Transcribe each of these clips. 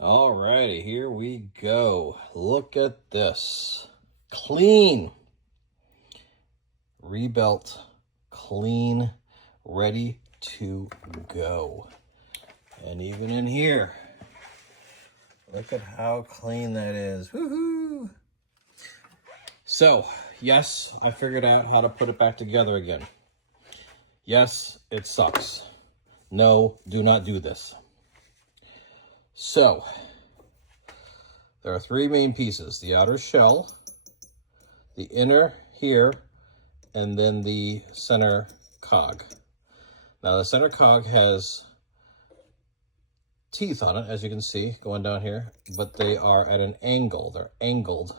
Alrighty, here we go. Look at this. Clean. Rebuilt, clean, ready to go. And even in here, look at how clean that is. Woohoo! So, yes, I figured out how to put it back together again. Yes, it sucks. No, do not do this. So, there are three main pieces: the outer shell, the inner here, and then the center cog. Now the center cog has teeth on it, as you can see, going down here, but they are at an angle. They're angled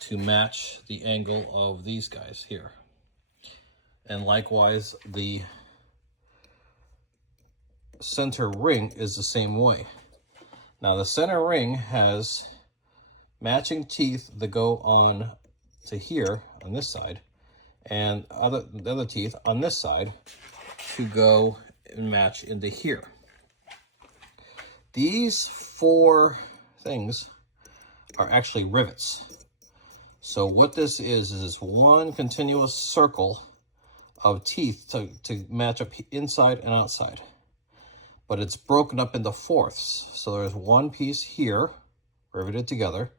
to match the angle of these guys here. And likewise, the center ring is the same way. Now the center ring has matching teeth that go on to here on this side, and the other teeth on this side to go and match into here. These four things are actually rivets. So what this is one continuous circle of teeth to match up inside and outside. But it's broken up into fourths. So there's one piece here, riveted together,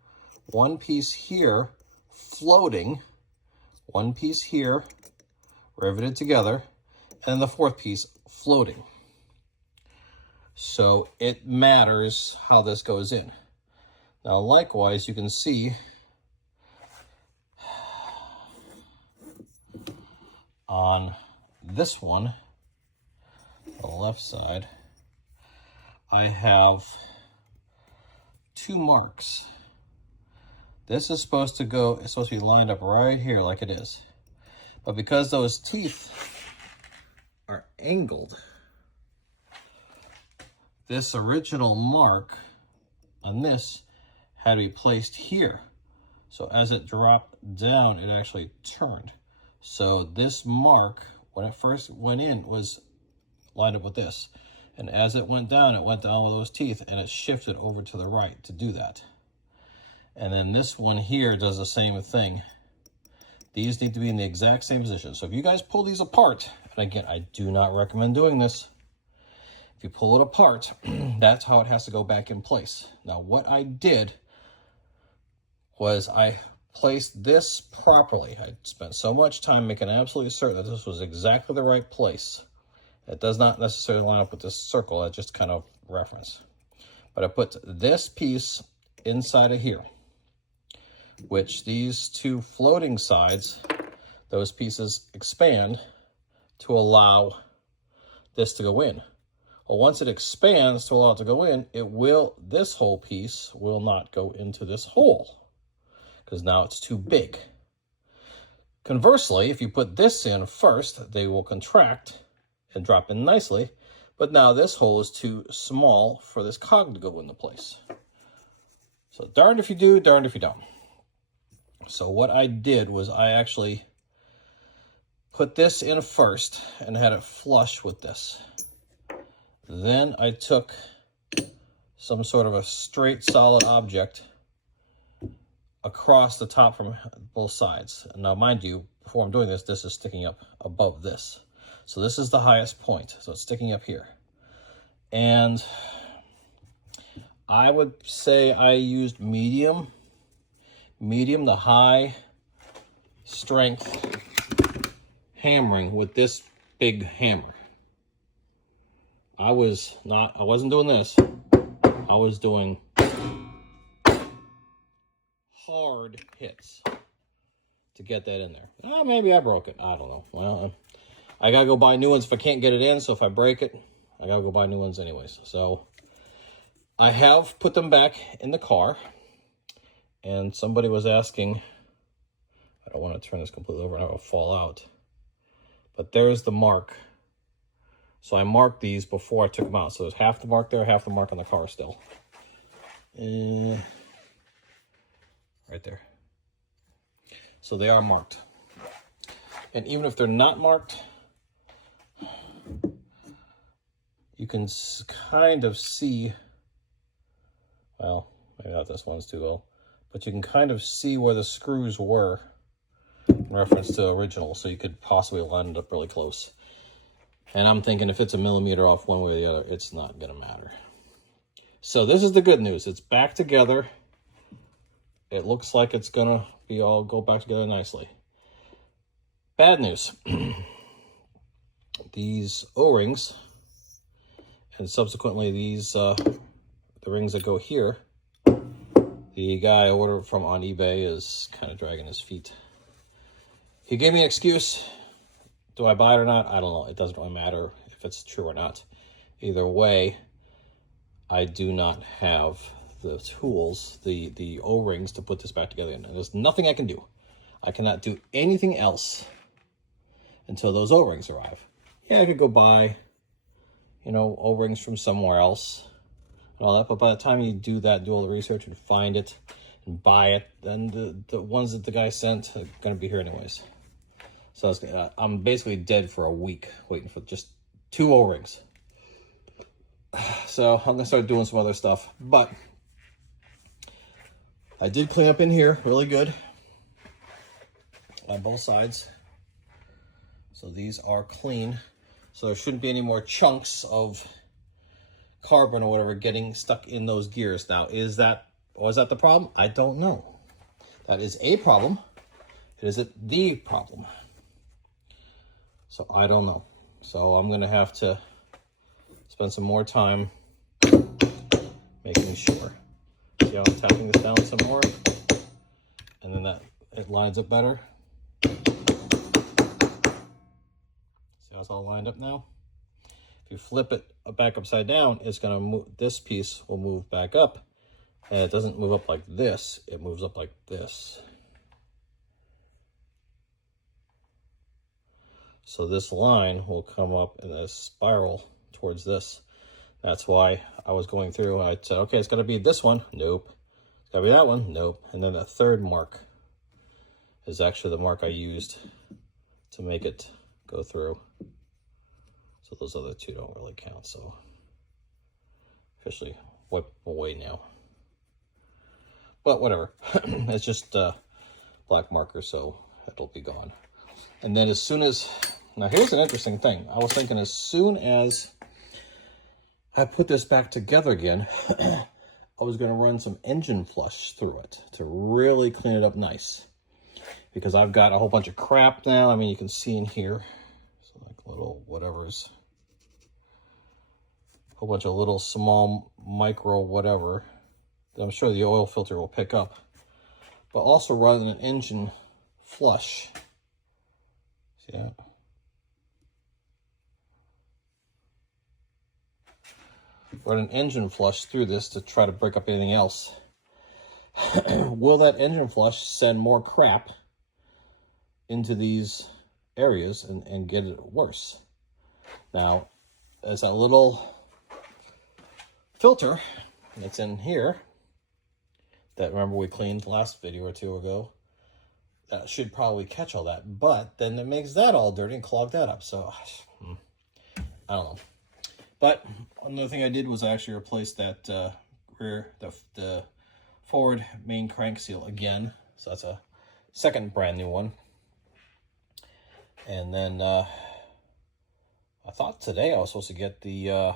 one piece here, floating, one piece here, riveted together, and the fourth piece floating. So it matters how this goes in. Now likewise, you can see on this one, the left side, I have two marks. This is supposed to go, it's supposed to be lined up right here like it is. But because those teeth are angled, this original mark on this had to be placed here. So as it dropped down, it actually turned. So this mark, when it first went in, was lined up with this. And as it went down with those teeth, and it shifted over to the right to do that. And then this one here does the same thing. These need to be in the exact same position. So if you guys pull these apart, and again, I do not recommend doing this. If you pull it apart, that's how it has to go back in place. Now, what I did was I placed this properly. I spent so much time making absolutely certain that this was exactly the right place. It does not necessarily line up with this circle, I just kind of reference. But I put this piece inside of here, which these two floating sides, those pieces expand to allow this to go in. Well, once it expands to allow it to go in, this whole piece will not go into this hole because now it's too big. Conversely, if you put this in first, they will contract and drop in nicely, but now this hole is too small for this cog to go into place. So darned if you do, darned if you don't. So what I did was I actually put this in first and had it flush with this. Then I took some sort of a straight solid object across the top from both sides. And now mind you, before I'm doing this, this is sticking up above this. So this is the highest point, so it's sticking up here. And I would say I used medium to high strength hammering with this big hammer. I wasn't doing this. I was doing hard hits to get that in there. Oh, maybe I broke it. I don't know. Well, I gotta go buy new ones if I can't get it in, so if I break it, I gotta go buy new ones anyways. So I have put them back in the car, and somebody was asking, I don't want to turn this completely over and it will fall out, but there's the mark. So I marked these before I took them out. So there's half the mark there, half the mark on the car still. Right there. So they are marked. And even if they're not marked, you can kind of see Well, maybe not this one's too low, but you can kind of see where the screws were in reference to original, so you could possibly line it up really close. And I'm thinking if it's a millimeter off one way or the other, it's not gonna matter. So this is the good news. It's back together. It looks like it's gonna be all go back together nicely. Bad news. These O-rings, and subsequently these the rings that go here, the guy I ordered from on eBay is kind of dragging his feet. He gave me an excuse. Do I buy it or not? I don't know. It doesn't really matter if it's true or not. Either way, I do not have the tools, the O-rings to put this back together. And there's nothing I can do. I cannot do anything else until those O-rings arrive. Yeah, I could go buy, you know, O-rings from somewhere else and all that, but by the time you do that, do all the research and find it and buy it, then the ones that the guy sent are going to be here anyways. So I'm basically dead for a week waiting for just 2 O-rings. So I'm going to start doing some other stuff, but I did clean up in here really good on both sides. So these are clean. So there shouldn't be any more chunks of carbon or whatever getting stuck in those gears. Now, was that the problem? I don't know. That is a problem. Is it the problem? So I don't know. So I'm going to have to spend some more time making sure. See how I'm tapping this down some more? And then that it lines up better. See how it's all lined up now? If you flip it back upside down, it's going to move. This piece will move back up. And it doesn't move up like this. It moves up like this. So this line will come up in a spiral towards this. That's why I was going through. I said, okay, it's got to be this one. Nope. It's got to be that one. Nope. And then the third mark is actually the mark I used to make it go through. So those other 2 don't really count. So officially wipe away now. But whatever. It's just black marker, so it'll be gone. And then as soon as, now here's an interesting thing. I was thinking as soon as I put this back together again, I was going to run some engine flush through it to really clean it up nice. Because I've got a whole bunch of crap now. I mean, you can see in here, so like little whatever's, a whole bunch of little small micro whatever that I'm sure the oil filter will pick up. But also run an engine flush. See that? Run an engine flush through this to try to break up anything else. Will that engine flush send more crap into these areas and get it worse? Now, there's a little filter that's in here that, remember, we cleaned last video or 2 ago. That should probably catch all that, but then it makes that all dirty and clog that up. So I don't know. But another thing I did was I actually replaced that the forward main crank seal again. So that's a second brand new one. And then I thought today I was supposed to get the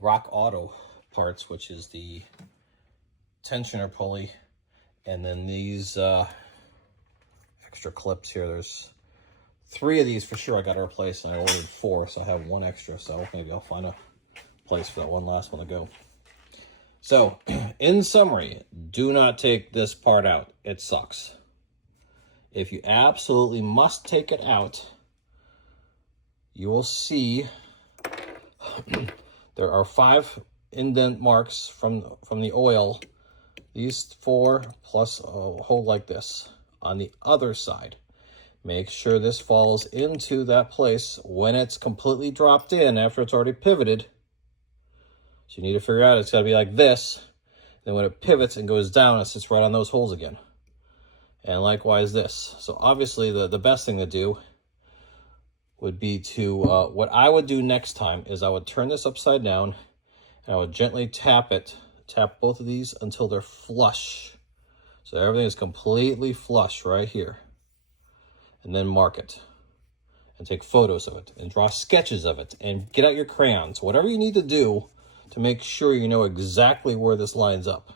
Rock Auto parts, which is the tensioner pulley, and then these extra clips here. There's 3 of these for sure I got to replace, and I ordered 4, so I have 1 extra. So maybe I'll find a place for that one last one to go. So, in summary, do not take this part out. It sucks. If you absolutely must take it out, you will see there are 5 indent marks from the oil. These 4 plus a hole like this on the other side. Make sure this falls into that place when it's completely dropped in after it's already pivoted. So you need to figure out it's got to be like this. Then when it pivots and goes down, it sits right on those holes again. And likewise this. So obviously the best thing to do would be to, what I would do next time is I would turn this upside down I would gently tap both of these until they're flush. So everything is completely flush right here. And then mark it. And take photos of it. And draw sketches of it. And get out your crayons. Whatever you need to do to make sure you know exactly where this lines up.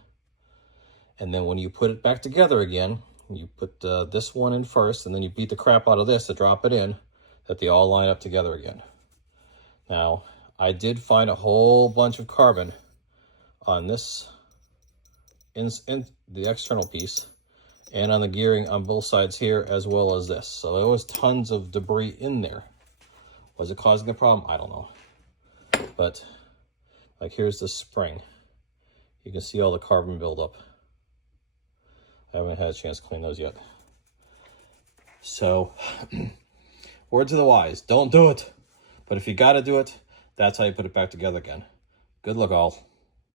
And then when you put it back together again, you put this one in first, and then you beat the crap out of this to drop it in, that they all line up together again. Now, I did find a whole bunch of carbon on this, in the external piece, and on the gearing on both sides here, as well as this. So there was tons of debris in there. Was it causing the problem? I don't know. But, like, here's the spring. You can see all the carbon buildup. I haven't had a chance to clean those yet. So, word to the wise, don't do it. But if you gotta do it, that's how you put it back together again. Good luck, all.